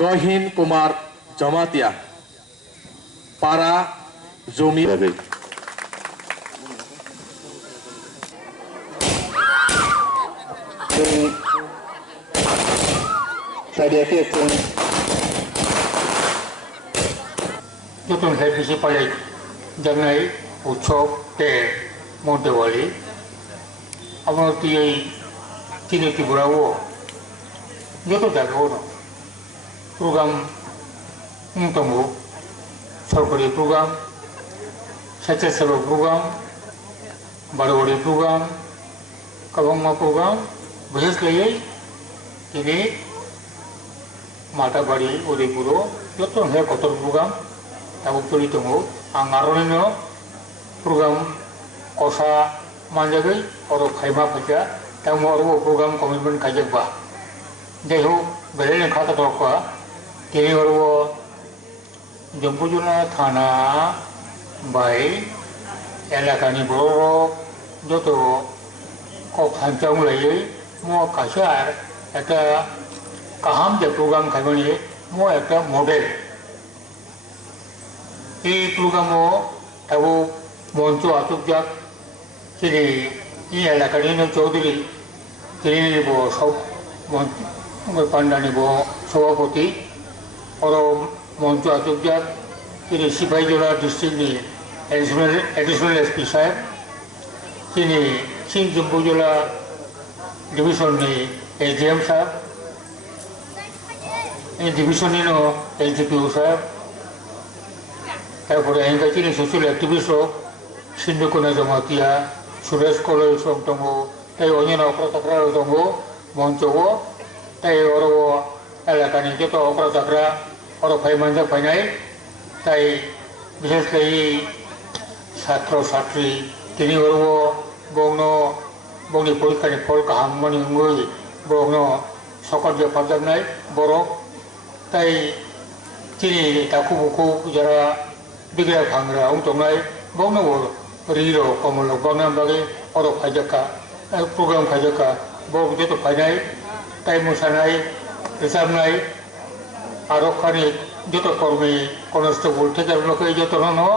গহীন কুমার জমাতিয়া পাড়া জমি নতুন বেশি পালে জানাই উৎসব মধ্যবলি আমার এই চিনি ত্রিপুরাও যত জায়গাও প্রোগ্রাম দङ সরকারি প্রোগ্রাম স্বেচ্ছাসেবক প্রোগ্রাম বারোয়ারি প্রোগ্রাম गोबां प्रग्राम बिसेसयै दिनै माताबारि उदयपुराव जत कतर प्रग्राम दाबुकतली दङ आं आर'नाइनो प्रग्राम कसा मानजागै और खायमा फैसा दामो आरो प्रग्राम कमिटमेंट खायजोबा जायखौ बेलेग खाता दरखा दिनै आरो जम्पुजुना थाना बाय एलाकानि बर' जत खांचाव लायै मो कासे एक काहाम जे प्रग्राम खायमानि मो एक मडेल এই প্রোগ্রামও তাবো মঞ্চ আটকজাক তিনি এই এলাকার চৌধুরী তিনি নিব সব পান্ডা নিব সভাপতি আর মঞ্চ আটকজাক তিনি সিপাহীজলা ডিস্ট্রিক্টনি এডিশনাল एसपी साहेब তিনি सिंजम्बुजला डिविजननि एसडीएम साहेब डिविजननि एसडीपीओ साहेब তারপরে এনগাইটিনি সোশ্যাল অ্যাক্টিভিস্ট সিন্ধুকোনা জমাতিয়া সুরেশ কলেজ দङ তাই অন্যান্য অগ্রতাগ্রা দङ মঞ্চও তাই অর এলাকাनि যত অগ্রতাগ্রা অর ফাইমানজা ফাইনাই তাই বিশেষ করে ছাত্র ছাত্রী তিনি অর বংনো বংনি পরীক্ষাनि ফল কাহাमनि उंगै बंनो सकल जे फाजाबनाय बर' তাই তিনি दाखु बुखु যারা बिग्रा भांग्रा दंनाय बंनो रिरो कमल बंना बागे और फाइजाका प्रग्राम फाइजाका बग जत फाइनाय ताई मोसानाय रोजाबनाय आरक्षानि जत कर्मी कनस्टेबल ठेकेदारफोरखौ जतनो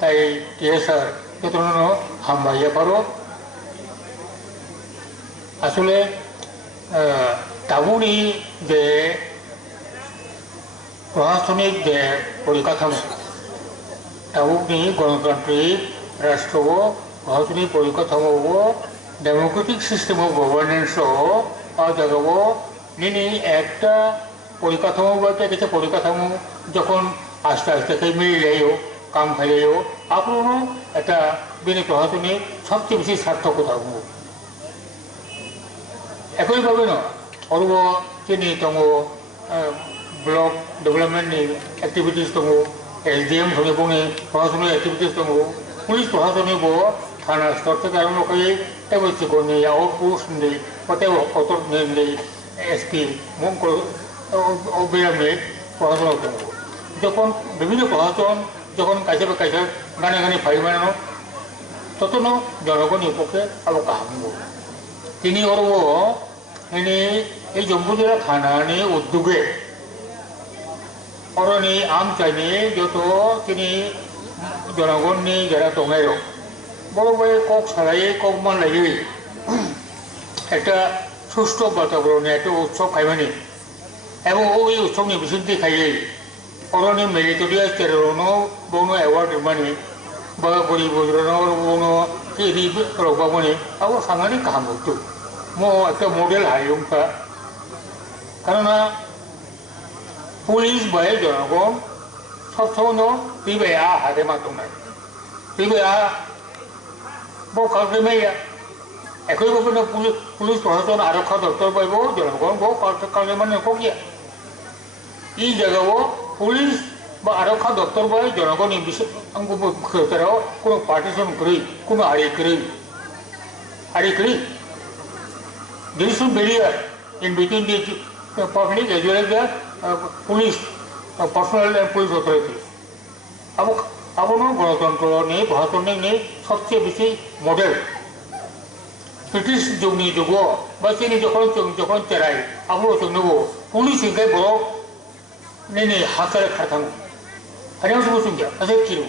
ताई टीएसआर जतनो हामबाय पारो आसले दाबुनि जे प्रशासनिक जे परिकाठामो दाबुनि गणतान्त्रिक राष्ट्र प्रशासनिक परिकाठामो डेमोक्रेटिक सिस्टेम अफ गवर्नेंस जगह निनी एक परिकाठामो बायदि परिकाठामो जखन आस्ते आस्ते मिलायो काम फैलायो आपनो एक बिनि प्रशासनिक सबचेয়ে बेसि सार्थकता दङ একই ভাবে না অরব তিনি দङ ব্লক ডেভেলপমেন্টনি एक्टिविटीज दङ एसडीएम ধরে বনে প্রশাসনিক एक्टिविटीज दङ पुलिस प्रशासनिक थाना स्तर থেকে आरम्भ করে তেবো চিকনি আউটপোস্ট নেই কতেও কতর নেই एसपी মঙ্গল অবিরামে প্রশাসন দङ যখন বিভিন্ন প্রশাসন যখন কাছে কাছে গানে গানে ফাইল বানানো ততনো জনগণের পক্ষে আলো কাহাম তিনি অরব এই জম্পুজলা থানানি উদ্যোগে অরনি আম চাইনি যত তিনি জনগণনি যারা দঙায় বড় বড় কক সারাই কক মানলাই একটা সুস্থ বাতাবরণে একটা উৎসব খাইমানি এবং ওই উৎসবনি বিশুদ্ধি খাইয়ে অরনি মেরিটোরিয়াস কেরনো বনো অ্যাওয়ার্ড মানে বা গরিব বজরনো বনো কেরি রবামনি আবার সাংঘাতিক কাহাম হতো मो एक मॉडल हायुंका कारण पुलिस बाय जनगण सब समय पिबाया हारे मातुंनाय पिबाया बो कालमेया एकई बबनो पुलिस प्रशासन आरक्षा दफ्तर बायबो जनगण बो कालमेने कोगिया ई जगह पुलिस बा आरक्षा दफ्तर बाय जनगण इन विषय आंगो खेतराव कोनो पार्टीशन करी कोनो आरी करी There is some barrier in between the public as well as the police, personnel and police authorities. अब गणतंत्र ने प्रशासन ने सबसे बेसि मॉडल ब्रिटिश जुगनी जुग बा चीनी जखन चेराय अब जोंनो पुलिस हिंगे बर ini hakal khatang hanya semua sunja asal kiru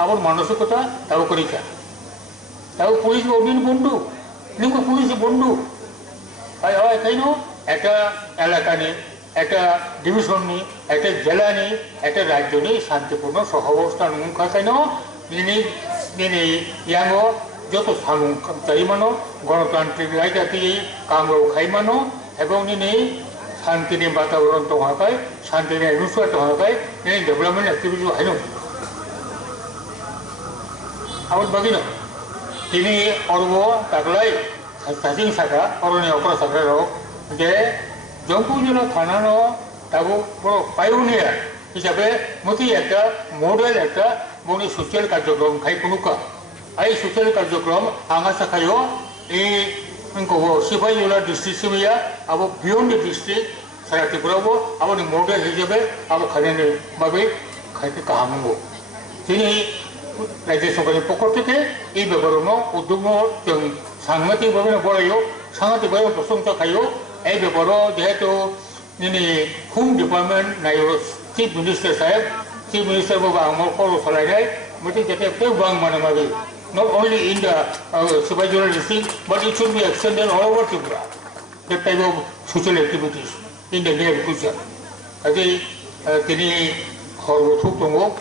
abon manusikota tahu kerja tahu polis odin bundu ini ko polis bundu ayo kaino eta elakani eta division ni eta jela ni eta rajyo ni শান্তিপূর্ণ সহাবস্থান মুখা কাইনো ini yango joto samung kai mano গণতান্ত্রিক রাজনীতি কামরো খাই মানো এবং ini শান্তিনি বাতাবরণ তো হাকাই শান্তিনি রুসুয়া তো হাকাই ini development activity haino awal bagino ini orbo taklai sajing saka oroni okra saka ro je Jampujala থানানো তাবো বড় পাইওনিয়ার হিসাবে মতি একটা মডেল একটা বনি সোশ্যাল কার্যক্রম খাই কুনুকা এই সোশ্যাল কার্যক্রম আঙা সাখায়ও এই সিপাহীজলা ডিস্ট্রিক্ট সিমিয়া আবো বিয়ন্ড ডিস্ট্রিক্ট সারা ত্রিপুরাবো আবার মডেল হিসেবে আবো খাইনে ভাবে খাইতে কাহামবো তিনি রাজ্য সরকারের পক্ষ থেকে এই ব্যাপারনো উদ্যোগ जों সাংঘাতিকভাবে বড়াইও সাংঘাতিকভাবে প্রশংসা খাইও এই ব্যাপারও যেহেতু ini Home Department nayo Chief Minister sahib Chief Minister bawa amal koro salai mesti jadi perbang mana magi not only in the Sipaijala district but it should be extended all over Tripura that type of social activities in the near future. Jadi kini hormat hukum